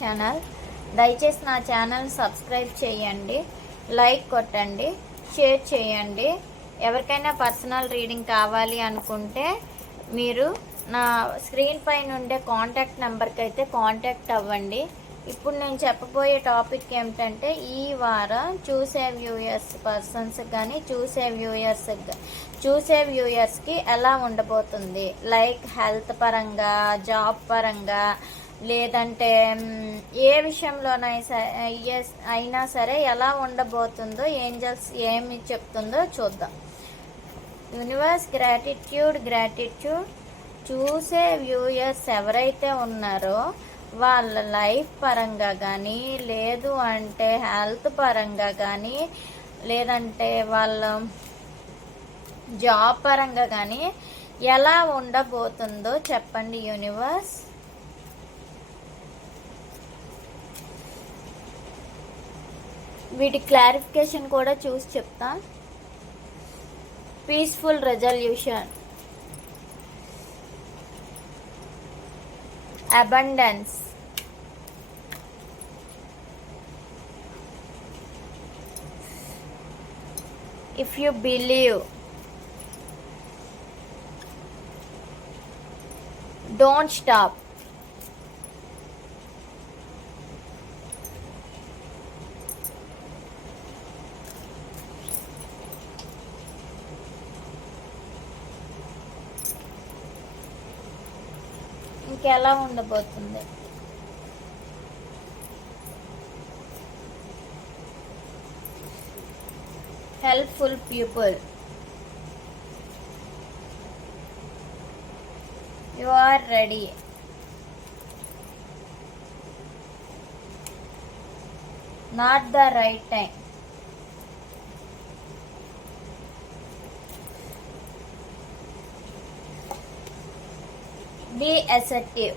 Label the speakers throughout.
Speaker 1: Channel దయచేసి నా channel subscribe చేయండి. లైక్ కొట్టండి. షేర్ చేయండి. ఎవరికైనా పర్సనల్ రీడింగ్ కావాలి అనుకుంటే మీరు నా స్క్రీన్ పైన ఉండే కాంటాక్ట్ నెంబర్కి అయితే కాంటాక్ట్ అవ్వండి. ఇప్పుడు నేను చెప్పబోయే టాపిక్ ఏమిటంటే ఈ వారం చూసే వ్యూయర్స్ పర్సన్స్ కానీ చూసే వ్యూయర్స్ చూసే వ్యూయర్స్కి ఎలా ఉండబోతుంది? లైక్ హెల్త్ పరంగా జాబ్ పరంగా లేదంటే ఏ విషయంలోనైనా సరే అయినా సరే ఎలా ఉండబోతుందో ఏంజల్స్ ఏమి చెప్తుందో చూద్దాం. Universe gratitude gratitude. చూసే వ్యూయర్స్ ఎవరైతే ఉన్నారో వాళ్ళ లైఫ్ పరంగా కానీ లేదు అంటే హెల్త్ పరంగా కానీ లేదంటే వాళ్ళ జాబ్ పరంగా కానీ ఎలా ఉండబోతుందో చెప్పండి యూనివర్స్. వీటి క్లారిఫికేషన్ కూడా చూసి చెప్తా. Peaceful resolution. Abundance. If you believe. Don't stop ఇంకెలా ఉండబోతుంది helpful people you are ready not the right time be assertive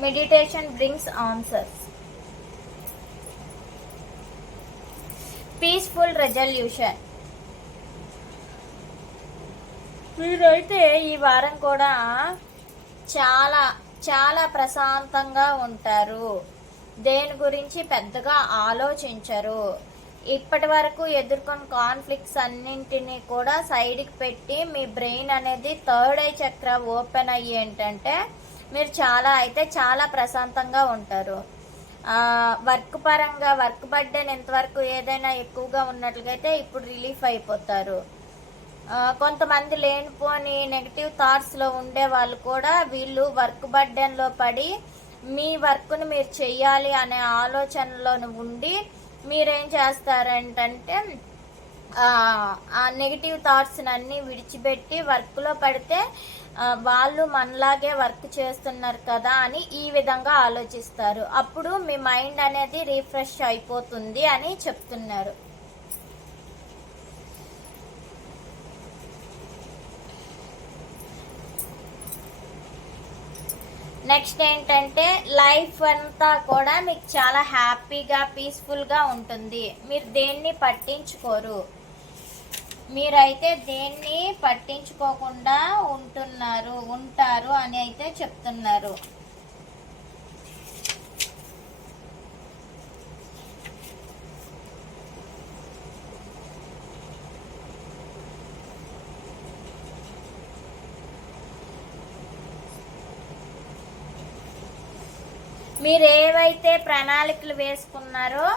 Speaker 1: meditation brings answers peaceful resolution మీరైతే ఈ వారం కూడా చాలా చాలా ప్రశాంతంగా ఉంటారు దేని గురించి పెద్దగా ఆలోచించరు. ఇప్పటి వరకు ఎదుర్కొన్న కాన్ఫ్లిక్ట్స్ అన్నింటినీ కూడా సైడ్కి పెట్టి మీ బ్రెయిన్ అనేది థర్డ్ ఐ చక్ర ఓపెన్ అయ్యి ఏంటంటే మీరు చాలా అయితే చాలా ప్రశాంతంగా ఉంటారు. వర్క్ పరంగా వర్క్ బర్డెన్ ఎంతవరకు ఏదైనా ఎక్కువగా ఉన్నట్లుగా అయితే ఇప్పుడు రిలీఫ్ అయిపోతారు. కొంతమంది లేనిపోని నెగిటివ్ థాట్స్లో ఉండే వాళ్ళు కూడా వీళ్ళు వర్క్ బర్డెన్లో పడి మీ వర్క్ను మీరు చెయ్యాలి అనే ఆలోచనలో ఉండి మీరేం చేస్తారంటే ఆ నెగిటివ్ థాట్స్ని అన్ని విడిచిపెట్టి వర్క్లో పడితే వాళ్ళు మనలాగే వర్క్ చేస్తున్నారు కదా అని ఈ విధంగా ఆలోచిస్తారు. అప్పుడు మీ మైండ్ అనేది రీఫ్రెష్ అయిపోతుంది అని చెప్తున్నారు. నెక్స్ట్ ఏంటంటే లైఫ్ అంతా కూడా మీకు చాలా హ్యాపీగా పీస్ఫుల్గా ఉంటుంది. మీరు దేన్ని పట్టించుకోరు. మీరైతే దేన్ని పట్టించుకోకుండా ఉంటున్నారు ఉంటారు అని అయితే చెప్తున్నారు. మీరు ఏవైతే ప్రణాళికలు వేసుకున్నారో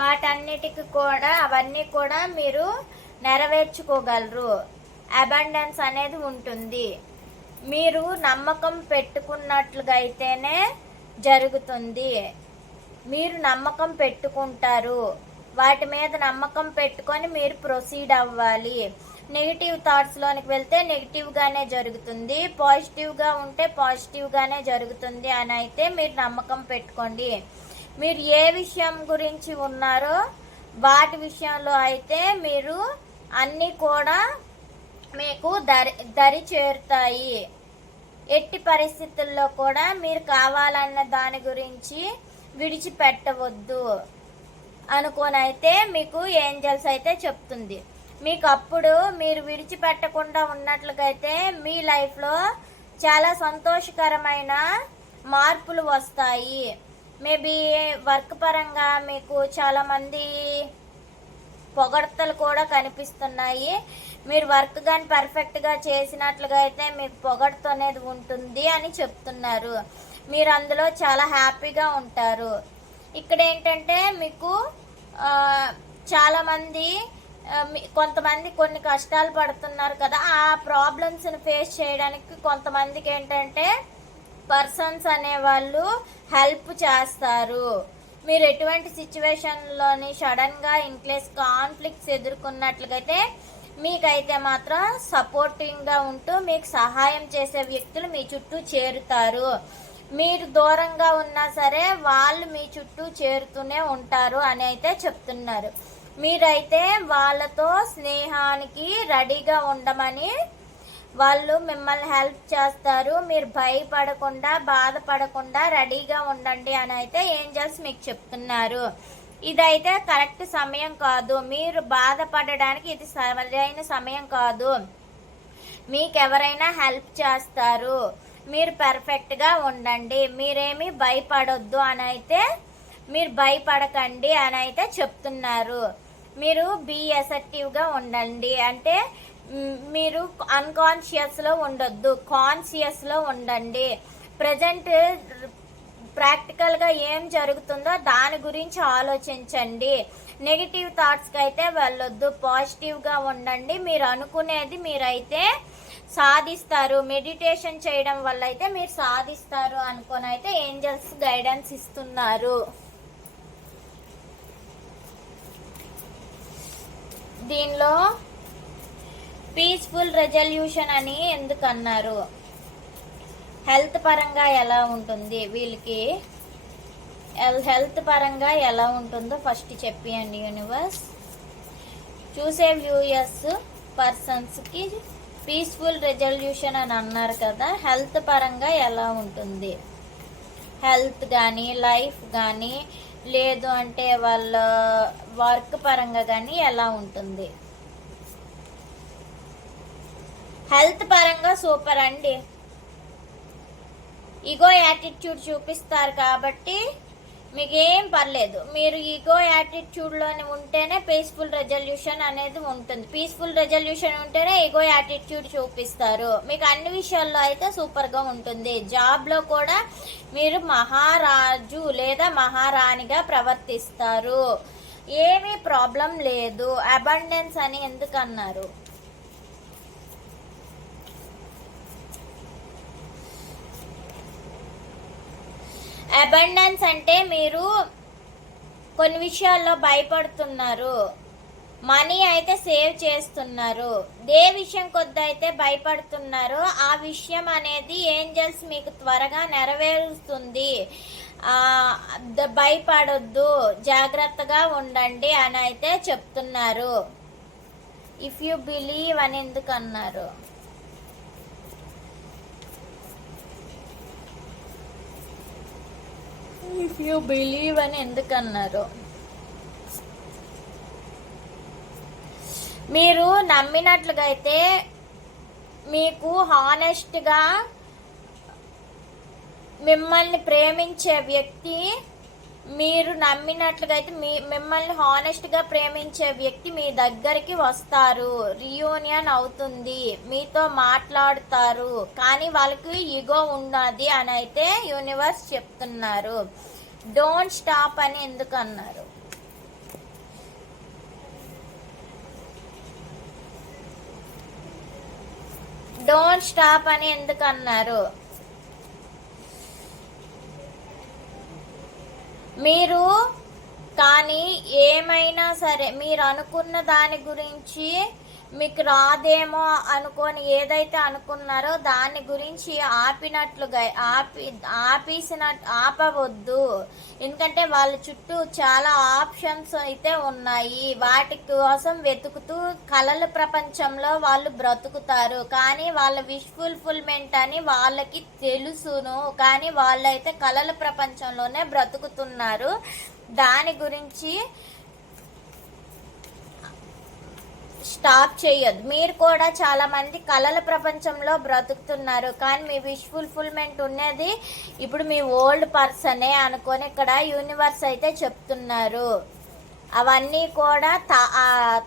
Speaker 1: వాటన్నిటికి కూడా అవన్నీ కూడా మీరు నెరవేర్చుకోగలరు. అబండెన్స్ అనేది ఉంటుంది. మీరు నమ్మకం పెట్టుకున్నట్లుగా అయితేనే జరుగుతుంది. మీరు నమ్మకం పెట్టుకుంటారు. వాటి మీద నమ్మకం పెట్టుకొని మీరు ప్రొసీడ్ అవ్వాలి. నెగిటివ్ థాట్స్లోనికి వెళ్తే నెగిటివ్గానే జరుగుతుంది. పాజిటివ్గా ఉంటే పాజిటివ్గానే జరుగుతుంది అని అయితే మీరు నమ్మకం పెట్టుకోండి. మీరు ఏ విషయం గురించి ఉన్నారో వాటి విషయంలో అయితే మీరు అన్నీ కూడా మీకు దరి దరి చేరుతాయి. ఎట్టి పరిస్థితుల్లో కూడా మీరు కావాలన్న దాని గురించి విడిచిపెట్టవద్దు అనుకోనైతే అయితే మీకు ఏంజల్స్ అయితే చెప్తుంది. మీకు అప్పుడు మీరు విడిచిపెట్టకుండా ఉన్నట్లుగైతే మీ లైఫ్లో చాలా సంతోషకరమైన మార్పులు వస్తాయి. మేబీ వర్క్ పరంగా మీకు చాలామంది పొగడతలు కూడా కనిపిస్తున్నాయి. మీరు వర్క్ కానీ పర్ఫెక్ట్గా చేసినట్లుగా అయితే మీకు పొగడత అనేది ఉంటుంది అని చెప్తున్నారు. మీరు అందులో చాలా హ్యాపీగా ఉంటారు. ఇక్కడ ఏంటంటే మీకు చాలామంది కొంతమంది కొన్ని కష్టాలు పడుతున్నారు కదా ఆ ప్రాబ్లమ్స్ని ఫేస్ చేయడానికి కొంతమందికి ఏంటంటే పర్సన్స్ అనేవాళ్ళు హెల్ప్ చేస్తారు. మీరు ఎటువంటి సిచ్యువేషన్లోని సడన్గా ఇన్కేస్ కాన్ఫ్లిక్ట్స్ ఎదుర్కొన్నట్లయితే మీకైతే మాత్రం సపోర్టింగ్గా ఉంటూ మీకు సహాయం చేసే వ్యక్తులు మీ చుట్టూ చేరుతారు. మీరు దూరంగా ఉన్నా సరే వాళ్ళు మీ చుట్టూ చేరుతూనే ఉంటారు అని అయితే చెప్తున్నారు. మీరైతే వాళ్ళతో స్నేహానికి రెడీగా ఉండమని వాళ్ళు మిమ్మల్ని హెల్ప్ చేస్తారు. మీరు భయపడకుండా బాధపడకుండా రెడీగా ఉండండి అని అయితే ఏంజల్స్ మీకు చెప్తున్నారు. ఇదైతే కరెక్ట్ సమయం కాదు. మీరు బాధపడడానికి ఇది సరైన సమయం కాదు. మీకు ఎవరైనా హెల్ప్ చేస్తారు. మీరు పర్ఫెక్ట్గా ఉండండి. మీరేమి భయపడొద్దు అని అయితే మీరు భయపడకండి అని అయితే చెప్తున్నారు. మీరు బీ ఎసెక్టివ్గా ఉండండి. అంటే మీరు అన్కాన్షియస్లో ఉండొద్దు. కాన్షియస్లో ఉండండి. ప్రజెంట్ ప్రాక్టికల్గా ఏం జరుగుతుందో దాని గురించి ఆలోచించండి. నెగిటివ్ థాట్స్కి అయితే వెళ్ళొద్దు. పాజిటివ్గా ఉండండి. మీరు అనుకునేది మీరైతే సాధిస్తారు. మెడిటేషన్ చేయడం వల్ల అయితే మీరు సాధిస్తారు అనుకొని అయితే ఏంజల్స్ గైడెన్స్ ఇస్తున్నారు. దీనిలో పీస్ఫుల్ రెజల్యూషన్ అని ఎందుకు అన్నారు? హెల్త్ పరంగా ఎలా ఉంటుంది? వీళ్ళకి హెల్త్ పరంగా ఎలా ఉంటుందో ఫస్ట్ చెప్పియండి యూనివర్స్ చూసే వ్యూయర్స్ పర్సన్స్కి పీస్ఫుల్ రెజల్యూషన్ అని అన్నారు కదా హెల్త్ పరంగా ఎలా ఉంటుంది? హెల్త్ కానీ లైఫ్ కానీ లేదు అంటే వాళ్ళ వర్క్ పరంగా కానీ ఎలా ఉంటుంది? హెల్త్ పరంగా సూపర్ అండి. ఇగో యాటిట్యూడ్ చూపిస్తారు కాబట్టి మీకేం పర్లేదు. మీరు ఈగో యాటిట్యూడ్లోనే ఉంటేనే పీస్ఫుల్ రెజల్యూషన్ అనేది ఉంటుంది. పీస్ఫుల్ రెజల్యూషన్ ఉంటేనే ఈగో యాటిట్యూడ్ చూపిస్తారు. మీకు అన్ని విషయాల్లో అయితే సూపర్గా ఉంటుంది. జాబ్లో కూడా మీరు మహారాజు లేదా మహారాణిగా ప్రవర్తిస్తారు. ఏమీ ప్రాబ్లం లేదు. అబండెన్స్ అని ఎందుకు అబండెన్స్ అంటే మీరు కొన్ని విషయాల్లో భయపడుతున్నారు. మనీ అయితే సేవ్ చేస్తున్నారు. ఏ విషయం కొద్ది అయితే భయపడుతున్నారో. ఆ విషయం అనేది ఏంజల్స్ మీకు త్వరగా నెరవేరుస్తుంది. భయపడొద్దు. జాగ్రత్తగా ఉండండి అని అయితే చెప్తున్నారు. ఇఫ్ యు బిలీవ్ అని ఎందుకు ఇఫ్ యూ బిలీవ్ అని ఎందుకన్నారు మీరు నమ్మినట్లుగా అయితే మీకు హానెస్ట్గా మిమ్మల్ని ప్రేమించే వ్యక్తి మీరు నమ్మినట్లుగా అయితే మీ మిమ్మల్ని హానెస్ట్గా ప్రేమించే వ్యక్తి మీ దగ్గరికి వస్తారు. రియూనియన్ అవుతుంది. మీతో మాట్లాడుతారు. కానీ వాళ్ళకి ఇగో ఉన్నది అని అయితే యూనివర్స్ చెప్తున్నారు. డోంట్ స్టాప్ అని ఎందుకు అన్నారు డోంట్ స్టాప్ అని ఎందుకు అన్నారు మీరు కానీ ఏమైనా సరే మీరు అనుకున్న దాని గురించి మీకు రాదేమో అనుకొని ఏదైతే అనుకున్నారో దాని గురించి ఆపినట్లుగా ఆపి ఆపేసిన ఆపవద్దు. ఎందుకంటే వాళ్ళ చుట్టూ చాలా ఆప్షన్స్ అయితే ఉన్నాయి. వాటి కోసం వెతుకుతూ కళల ప్రపంచంలో వాళ్ళు బ్రతుకుతారు. కానీ వాళ్ళ విష్ ఫుల్ఫిల్మెంట్ అని వాళ్ళకి తెలుసును. కానీ వాళ్ళైతే కళల ప్రపంచంలోనే బ్రతుకుతున్నారు. దాని గురించి స్టాప్ చేయొద్దు. మీరు కూడా చాలా మంది కళల ప్రపంచంలో బ్రతుకుతున్నారు. కానీ మీ విష్ ఫుల్ఫిల్మెంట్ ఉన్నది ఇప్పుడు మీ ఓల్డ్ పర్సనే అనుకొని ఇక్కడ యూనివర్స్ అయితే చెప్తున్నారు. అవన్నీ కూడా తా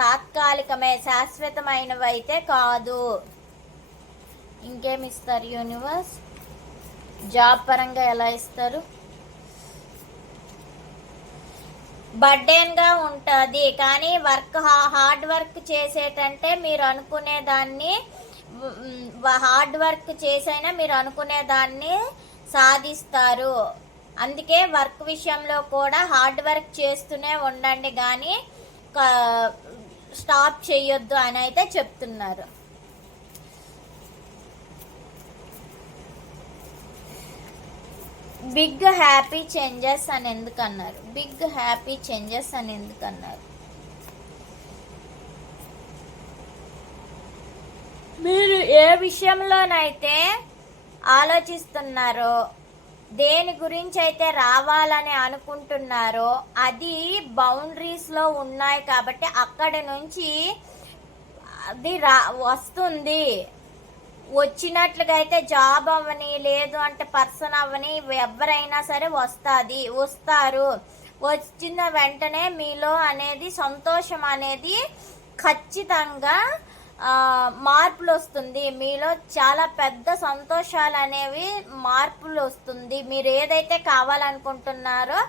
Speaker 1: తాత్కాలికమే శాశ్వతమైనవి అయితే కాదు. ఇంకేమి ఇస్తారు యూనివర్స్ జాబ్ పరంగా ఎలా ఇస్తారు? బర్డెన్గా ఉంటుంది. కానీ వర్క్ హార్డ్ వర్క్ చేసేటంటే మీరు అనుకునే దాన్ని హార్డ్ వర్క్ చేసైనా మీరు అనుకునే దాన్ని సాధిస్తారు. అందుకే వర్క్ విషయంలో కూడా హార్డ్ వర్క్ చేస్తూనే ఉండండి. కానీ స్టాప్ చేయొద్దు అని అయితే చెప్తున్నారు. బిగ్ హ్యాపీ చేంజెస్ అని ఎందుకు అన్నారు బిగ్ హ్యాపీ చేంజెస్ అని ఎందుకు అన్నారు మీరు ఏ విషయంలోనైతే ఆలోచిస్తున్నారో దేని గురించి అయితే రావాలని అనుకుంటున్నారో అది బౌండరీస్లో ఉన్నాయి కాబట్టి అక్కడి నుంచి అది రా వస్తుంది. వచ్చినట్లుగా అయితే జాబ్ అవ్వని లేదు అంటే పర్సన్ అవ్వని ఎవరైనా సరే వస్తుంది వస్తారు. వచ్చిన వెంటనే మీలో అనేది సంతోషం అనేది ఖచ్చితంగా మార్పులు వస్తుంది మీలో చాలా పెద్ద సంతోషాలు అనేవి మార్పులు వస్తుంది మీరు ఏదైతే కావాలనుకుంటున్నారో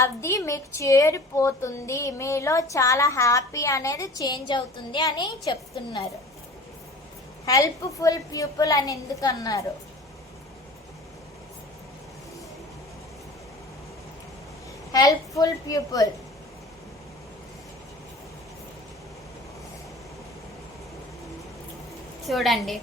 Speaker 1: అది మీకు చేరిపోతుంది. మీలో చాలా హ్యాపీ అనేది చేంజ్ అవుతుంది అని చెప్తున్నారు. హెల్ప్ఫుల్ పీపుల్ అని ఎందుకు అన్నారు? Helpful people. చూడండి.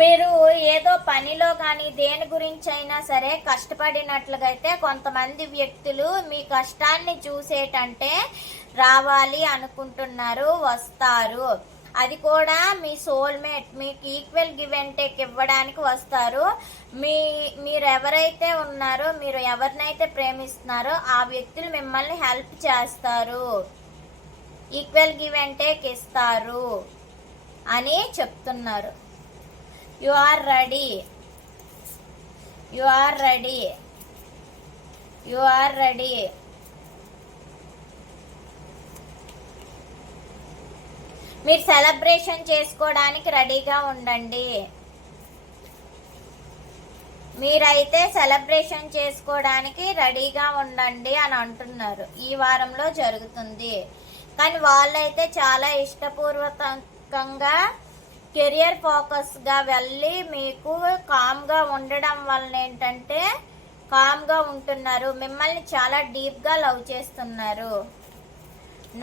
Speaker 1: మీరు ఏదో పనిలో కానీ దేని గురించి అయినా సరే కష్టపడినట్లుగా అయితే కొంతమంది వ్యక్తులు మీ కష్టాన్ని చూసేటంటే రావాలి అనుకుంటున్నారు వస్తారు. అది కూడా మీ సోల్మేట్ మీకు ఈక్వల్ గివ్ అండ్ టేక్ ఇవ్వడానికి వస్తారు. మీ మీరు ఎవరైతే ఉన్నారో మీరు ఎవరినైతే ప్రేమిస్తున్నారో ఆ వ్యక్తులు మిమ్మల్ని హెల్ప్ చేస్తారు. ఈక్వల్ గివ్ అండ్ టేక్ ఇస్తారు అని చెప్తున్నారు. You are ready you are ready you are ready మీరు సెలబ్రేషన్ చేసుకోవడానికి రెడీగా ఉండండి. మీరైతే సెలబ్రేషన్ చేసుకోవడానికి రెడీగా ఉండండి అని అంటున్నారు. ఈ వారంలో జరుగుతుంది. కానీ వాళ్ళైతే చాలా ఇష్టపూర్వకంగా కెరియర్ ఫోకస్గా వెళ్ళి మీకు కామ్గా ఉండడం వలన ఏంటంటే కామ్గా ఉంటున్నారు. మిమ్మల్ని చాలా డీప్గా లవ్ చేస్తున్నారు.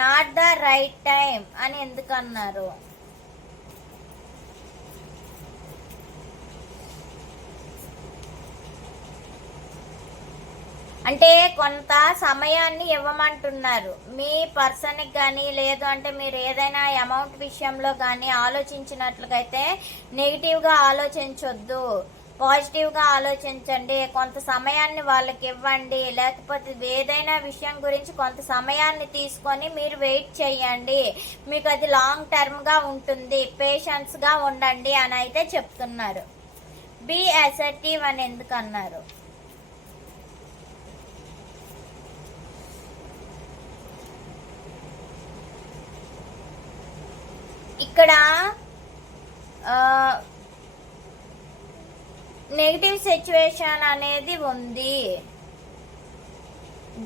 Speaker 1: నాట్ ద రైట్ టైం అని ఎందుకు అన్నారు? అంటే కొంత సమయాన్ని ఇవ్వమంటున్నారు. మీ పర్సన్కి కానీ లేదు అంటే మీరు ఏదైనా అమౌంట్ విషయంలో కానీ ఆలోచించినట్లుగైతే నెగిటివ్గా ఆలోచించొద్దు. పాజిటివ్గా ఆలోచించండి. కొంత సమయాన్ని వాళ్ళకి ఇవ్వండి. లేకపోతే ఏదైనా విషయం గురించి కొంత సమయాన్ని తీసుకొని మీరు వెయిట్ చేయండి. మీకు అది లాంగ్ టర్మ్గా ఉంటుంది. పేషెన్స్గా ఉండండి అని అయితే చెప్తున్నారు. బీ అసర్టివ్ అని ఎందుకు అన్నారు? ఇక్కడ నెగిటివ్ సిచ్యువేషన్ అనేది ఉంది.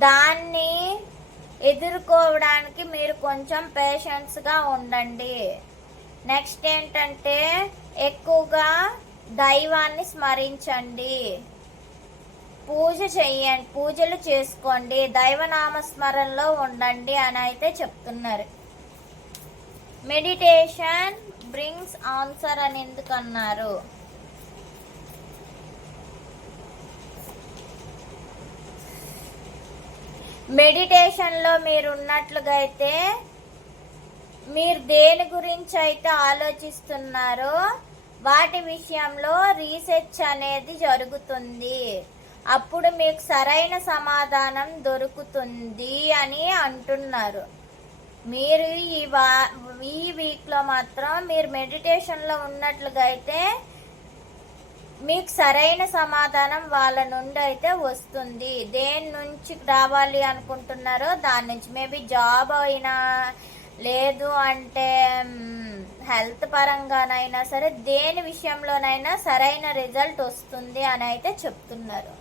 Speaker 1: దాన్ని ఎదుర్కోవడానికి మీరు కొంచెం పేషెన్స్గా ఉండండి. నెక్స్ట్ ఏంటంటే ఎక్కువగా దైవాన్ని స్మరించండి. పూజ చేయండి పూజలు చేసుకోండి దైవనామస్మరణలో ఉండండి అని అయితే చెప్తున్నారు. మెడిటేషన్ బ్రింగ్స్ ఆన్సర్ అని ఎందుకన్నారు? మెడిటేషన్లో మీరు ఉన్నట్లుగా అయితే మీరు దేని గురించి అయితే ఆలోచిస్తున్నారో వాటి విషయంలో రీసెర్చ్ అనేది జరుగుతుంది. అప్పుడు మీకు సరైన సమాధానం దొరుకుతుంది అని అంటున్నారు. మీరు ఈ వా ఈ వీక్లో మాత్రం మీరు మెడిటేషన్లో ఉన్నట్లుగా అయితే మీకు సరైన సమాధానం వాళ్ళ నుండి అయితే వస్తుంది. దేని నుంచి రావాలి అనుకుంటున్నారో దాని నుంచి. మేబీ జాబ్ అయినా లేదు అంటే హెల్త్ పరంగానైనా సరే దేని విషయంలోనైనా సరైన రిజల్ట్ వస్తుంది అని అయితే చెప్తున్నారు.